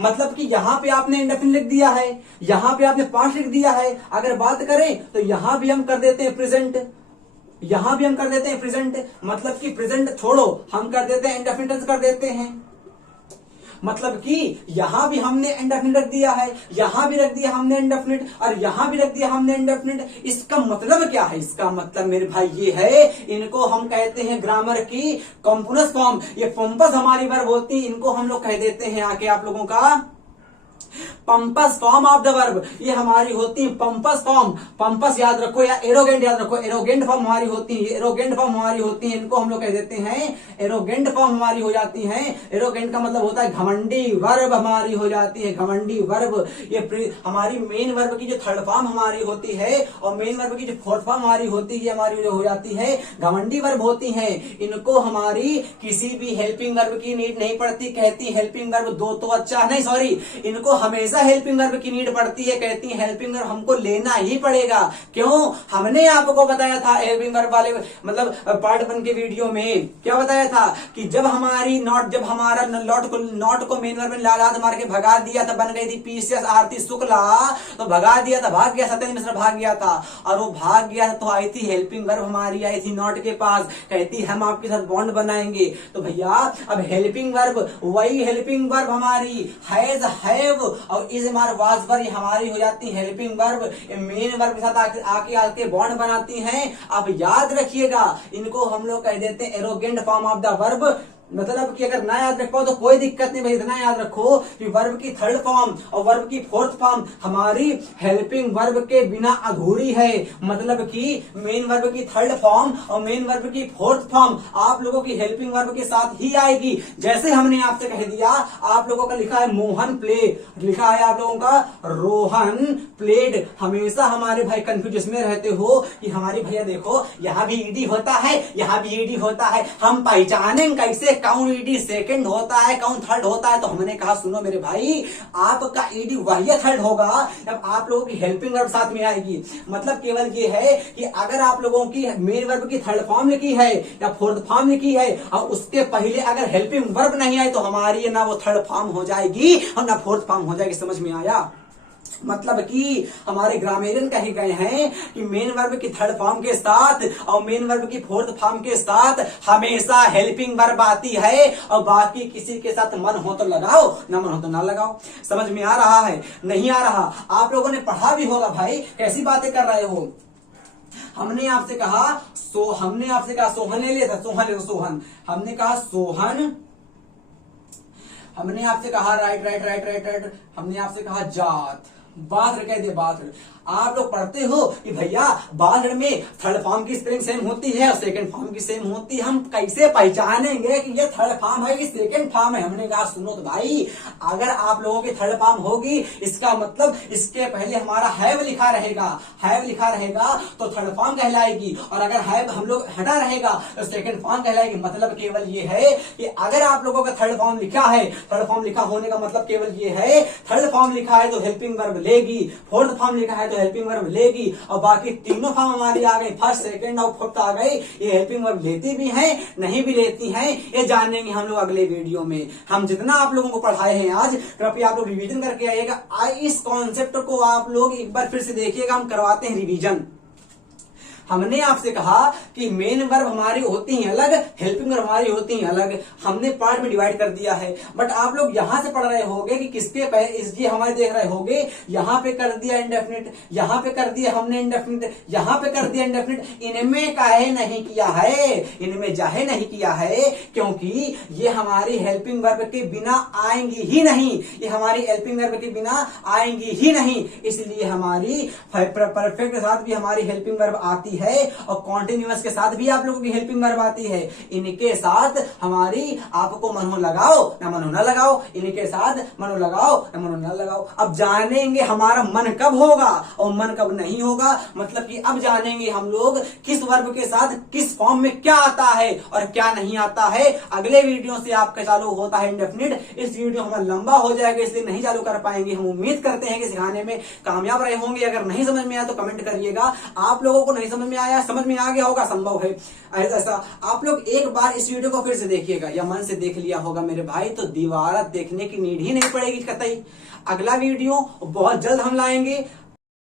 मतलब कि यहाँ पे आपने इंडेफिनिट लिख दिया है, यहाँ पे आपने पास्ट लिख दिया है। अगर बात करें तो यहां भी हम कर देते हैं प्रेजेंट, यहां भी हम कर देते हैं प्रेजेंट, मतलब कि प्रेजेंट छोड़ो हम कर देते हैं इंडेफिनिट कर देते हैं। मतलब कि यहां भी हमने इंडेफिनिट रख दिया है, यहां भी रख दिया हमने इंडेफिनिट, और यहां भी रख दिया हमने इंडेफिनिट। इसका मतलब क्या है? इसका मतलब मेरे भाई ये है, इनको हम कहते हैं ग्रामर की कंपोनेंट फॉर्म। ये पंपस हमारी वर्ब होती, इनको हम लोग कह देते हैं आके आप लोगों का pampas form of the verb. ये हमारी होती है पंपस फॉर्म, पंपस याद रखो या एरोगेंट याद रखो, एरोगेंट फॉर्म हमारी होती है, एरोगेंट फॉर्म हमारी होती है, इनको हम लोग कह देते हैं एरोगेंट फॉर्म हमारी हो जाती है। एरोगेंट का मतलब होता है घमंडी वर्ब हमारी हो जाती है, घमंडी वर्ब। ये हमारी मेन वर्ब की जो थर्ड फॉर्म हमारी होती है और मेन वर्ब की जो फोर्थ फॉर्म हमारी होती है, हमारी जो हो जाती है घमंडी वर्ब होती है। इनको हमारी किसी भी हेल्पिंग वर्ब की नीड नहीं पड़ती, कहती हेल्पिंग वर्ब दो तो अच्छा नहीं, सॉरी, इनको हमेशा हेल्पिंग वर्ब की नीड पड़ती है, कहती है हेल्पिंग वर्ब हमको लेना ही पड़ेगा। क्यों? हमने आपको बताया था हेल्पिंग वर्ब वाले मतलब पार्ट 1 के वीडियो में क्या बताया था कि जब हमारा नॉट को मेन वर्ब में लालाद मार के भगा दिया था, बन गई थी पीसीएस आरती शुक्ला, तो भगा दिया था, भाग गया, सत्येंद्र मिश्रा भाग गया था, और वो भाग गया था तो आई थी हेल्पिंग वर्ब हमारी आई थी नॉट के पास, कहती हम आपके साथ बॉन्ड बनाएंगे। तो भैया अब हेल्पिंग वर्ब वही हेल्पिंग वर्ब हमारी हैज हैव और इज मार वाज वर्ब हमारी हो जाती है हेल्पिंग वर्ब, मेन वर्ब के साथ आके बॉन्ड बनाती हैं। अब याद रखिएगा इनको हम लोग कह देते हैं arrogant form of the verb. मतलब कि अगर ना याद रख पाओ तो कोई दिक्कत नहीं भाई, इतना याद रखो कि वर्ब की थर्ड फॉर्म और वर्ब की फोर्थ फॉर्म हमारी हेल्पिंग वर्ब के बिना अधूरी है। मतलब कि मेन वर्ब की थर्ड फॉर्म और मेन वर्ब की फोर्थ फॉर्म आप लोगों की हेल्पिंग वर्ब के साथ ही आएगी। जैसे हमने आपसे कह दिया, आप लोगों का लिखा है मोहन प्ले, लिखा है आप लोगों का रोहन प्लेड। हमेशा हमारे भाई कंफ्यूज में रहते हो कि हमारी भैया देखो यहाँ भी ईडी होता है, यहाँ भी ईडी होता है, हम पहचानें कैसे कौन ईडी सेकंड होता है कौन थर्ड होता है? तो हमने कहा सुनो मेरे भाई, आपका ईडी वही थर्ड होगा जब आप लोगों की हेल्पिंग वर्ब साथ में आएगी। मतलब केवल ये है कि अगर आप लोगों की मेन वर्ब की थर्ड फॉर्म लिखी है या फोर्थ फॉर्म लिखी है और उसके पहले अगर हेल्पिंग वर्ब नहीं आए तो हमारी ना वो थर्ड फॉर्म हो जाएगी और ना फोर्थ फॉर्म हो जाएगी। समझ में आया? मतलब कि हमारे ग्रामेरियन कहे गए हैं कि मेन वर्ब की थर्ड फॉर्म के साथ और मेन वर्ब की फोर्थ फॉर्म के साथ हमेशा हेल्पिंग वर्ब आती है और बाकी किसी के साथ मन हो तो लगाओ, ना मन हो तो ना लगाओ। समझ में आ रहा है? नहीं आ रहा? आप लोगों ने पढ़ा भी होगा भाई, कैसी बातें कर रहे हो। हमने आपसे कहा सोहन ले लिया था, सोहन हमने कहा सोहन, हमने आपसे कहा राइट, हमने आपसे कहा जात, बाथड़ कह दे बाथड़। आप लोग पढ़ते हो कि भैया बाथड़ में थर्ड फॉर्म की स्पेलिंग सेम होती है और सेकंड फॉर्म की सेम होती है, हम कैसे पहचानेंगे कि ये थर्ड फॉर्म है कि सेकंड फॉर्म है? हमने कहा सुनो तो भाई, अगर आप लोगों की थर्ड फॉर्म होगी इसका मतलब इसके पहले हमारा हैव लिखा रहेगा तो थर्ड फॉर्म कहलाएगी, और अगर हैव हम लोग हटा रहेगा तो सेकंड फॉर्म कहलाएगी। मतलब केवल ये है कि अगर आप लोगों का थर्ड फॉर्म लिखा है, थर्ड फॉर्म लिखा होने का मतलब केवल ये है, थर्ड फॉर्म लिखा है तो हेल्पिंग वर्ब लेगी, फोर्थ फॉर्म लिखा है तो हेल्पिंग वर्ब लेगी, और बाकी तीनों फॉर्म हमारी आ गई, फर्स्ट सेकंड और फोर्थ आ गई। ये हेल्पिंग वर्ब लेती भी हैं नहीं भी लेती हैं, ये जानेंगे हम लोग अगले वीडियो में। हम जितना आप लोगों को पढ़ाए हैं आज, कृपया आप लोग रिवीजन करके आइएगा। इस कॉन्सेप्ट को आप लोग एक बार फिर से देखिएगा, हम करवाते हैं रिवीजन। हमने आपसे कहा कि मेन वर्ब हमारी होती हैं अलग, हेल्पिंग वर्ब हमारी होती हैं अलग, हमने पार्ट में डिवाइड कर दिया है। बट आप लोग यहां से पढ़ रहे होगे कि किसके इसलिए हमारे देख रहे होगे यहां पे कर दिया इंडेफिनिट, यहां पे कर दिया हमने इंडेफिनिट, यहां पे कर दिया इंडेफिनिट, इनमें काहे नहीं किया है, इनमें जाहे नहीं किया है क्योंकि ये हमारी हेल्पिंग वर्ब के बिना आएंगी ही नहीं, ये हमारी हेल्पिंग वर्ब के बिना आएंगी ही नहीं, इसलिए हमारी परफेक्ट के साथ भी हमारी हेल्पिंग वर्ब आती है और कॉन्टिन्यूअस के साथ भी आप लोगों की हेल्पिंग वर्ब आती है। इनके साथ हमारी आपको मनो लगाओ ना मनो ना लगाओ, इनके साथ मनो लगाओ ना मनो ना लगाओ। अब जानेंगे हमारा मन कब होगा और मन कब नहीं होगा, मतलब कि अब जानेंगे हम लोग किस वर्ब के साथ किस फॉर्म में क्या आता है और क्या नहीं आता है। अगले वीडियो से आपका चालू होता है इंडेफिनिट, इस वीडियो हमारा लंबा हो जाएगा इसलिए नहीं चालू कर पाएंगे। हम उम्मीद करते हैं कि सिखाने में कामयाब रहे होंगे। अगर नहीं समझ में आया तो कमेंट करिएगा। आप लोगों को नहीं समझ में आया, समझ में आ गया होगा, संभव है ऐसा। आप लोग एक बार इस वीडियो को फिर से देखिएगा या मन से देख लिया होगा मेरे भाई तो दोबारा देखने की नीड ही नहीं पड़ेगी कतई। अगला वीडियो बहुत जल्द हम लाएंगे।